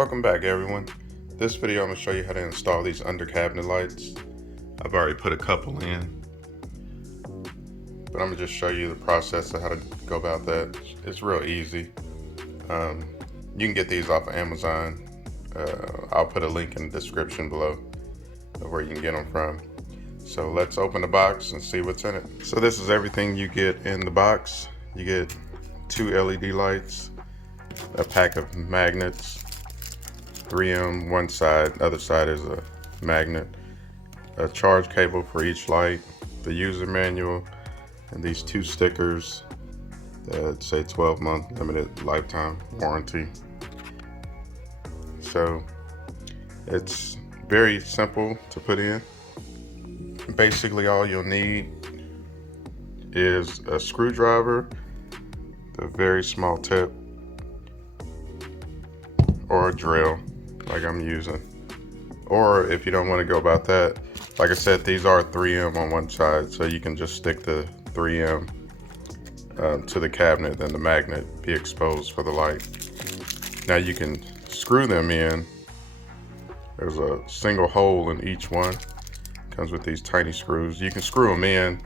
Welcome back, everyone. This video I'm going to show you how to install these under cabinet lights. I've already put a couple in, but I'm going to just show you the process of how to go about that. It's real easy. You can get these off of Amazon. I'll put a link in the description below of where you can get them from. So let's open the box and see what's in it. So this is everything you get in the box. You get 2 LED lights, a pack of magnets, 3M one side, other side is a magnet, a charge cable for each light, the user manual, and these 2 stickers that say 12-month limited lifetime warranty. So it's very simple to put in. Basically all you'll need is a screwdriver, the very small tip, or a drill like I'm using. Or if you don't want to go about that, like I said, these are 3M on one side, so you can just stick the 3M to the cabinet, then the magnet be exposed for the light. Now you can screw them in. There's a single hole in each one. Comes with these tiny screws. You can screw them in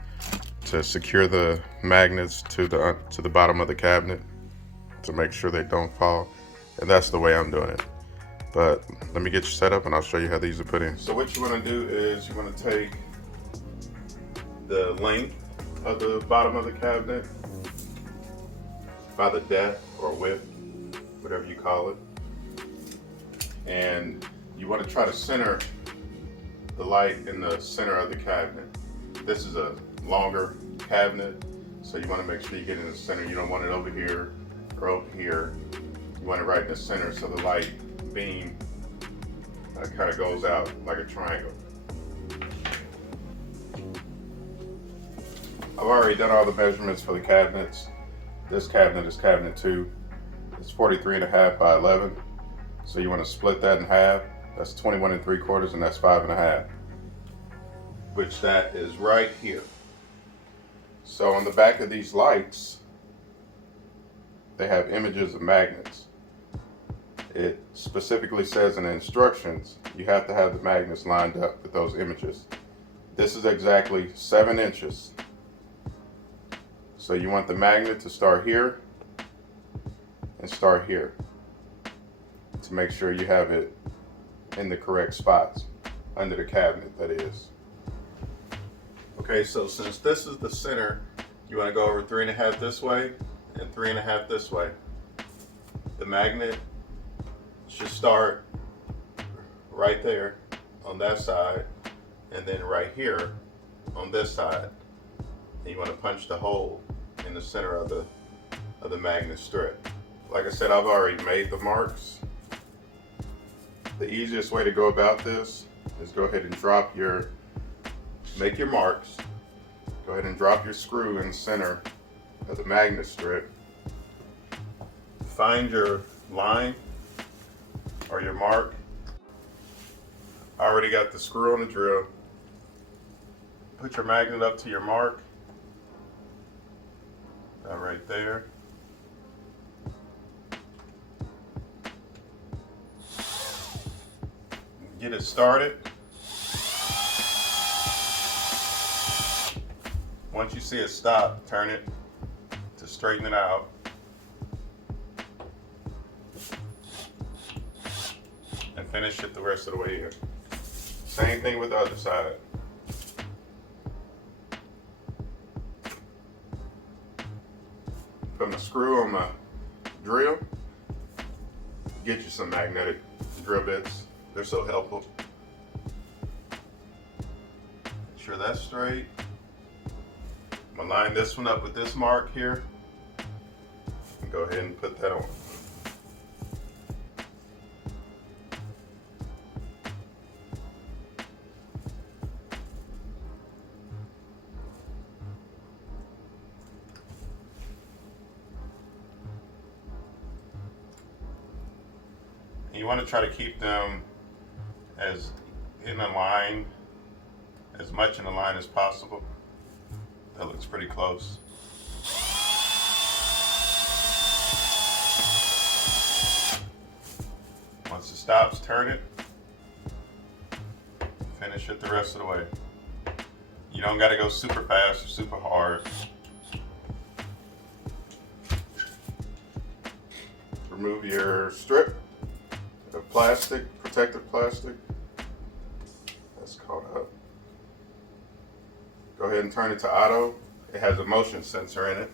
to secure the magnets to the bottom of the cabinet to make sure they don't fall. And that's the way I'm doing it. But let me get you set up and I'll show you how these are put in. So what you want to do is you want to take the length of the bottom of the cabinet by the depth or width, whatever you call it. And you want to try to center the light in the center of the cabinet. This is a longer cabinet, so you want to make sure you get in the center. You don't want it over here or over here. You want it right in the center so the light beam kind of goes out like a triangle. I've already done all the measurements for the cabinets. This cabinet is cabinet 2. It's 43.5 by 11. So you want to split that in half. That's 21 3/4, and that's 5.5, which that is right here. So on the back of these lights, they have images of magnets. It specifically says in the instructions, you have to have the magnets lined up with those images. This is exactly 7 inches. So you want the magnet to start here and start here to make sure you have it in the correct spots under the cabinet, that is. Okay, so since this is the center, you want to go over 3.5 this way and 3.5 this way. The magnet should start right there on that side and then right here on this side. And you want to punch the hole in the center of the magnet strip. Like I said, I've already made the marks. The easiest way to go about this is go ahead and make your marks. Go ahead and drop your screw in the center of the magnet strip. Find your line or your mark. I already got the screw on the drill. Put your magnet up to your mark. That right there. Get it started. Once you see it stop, turn it to straighten it out. And finish it the rest of the way in. Same thing with the other side. Put my screw on my drill. Get you some magnetic drill bits. They're so helpful. Make sure that's straight. I'm gonna line this one up with this mark here. And go ahead and put that on. And you want to try to keep them as much in a line as possible. That looks pretty close. stops, turn it. Finish it the rest of the way. You don't got to go super fast or super hard. Remove your strip of plastic, protective plastic. That's caught up. Go ahead and turn it to auto. It has a motion sensor in it.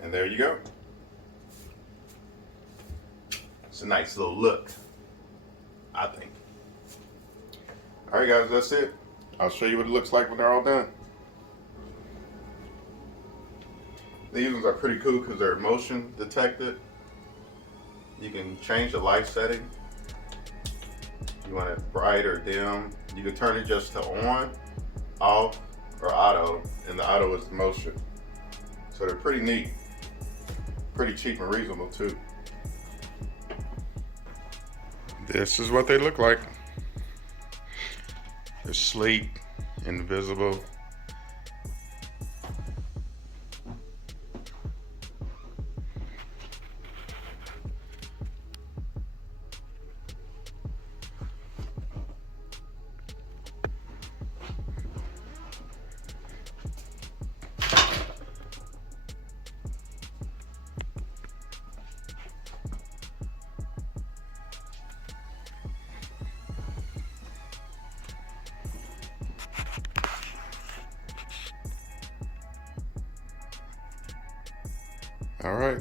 And there you go. It's a nice little look, I think. All right, guys, that's it. I'll show you what it looks like when they're all done. These ones are pretty cool because they're motion detected. You can change the light setting. If you want it bright or dim, you can turn it just to on, off, or auto, and the auto is the motion. So they're pretty neat. Pretty cheap and reasonable too. This is what they look like. They're sleek, invisible. All right.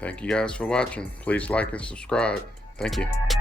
Thank you guys for watching. Please like and subscribe. Thank you.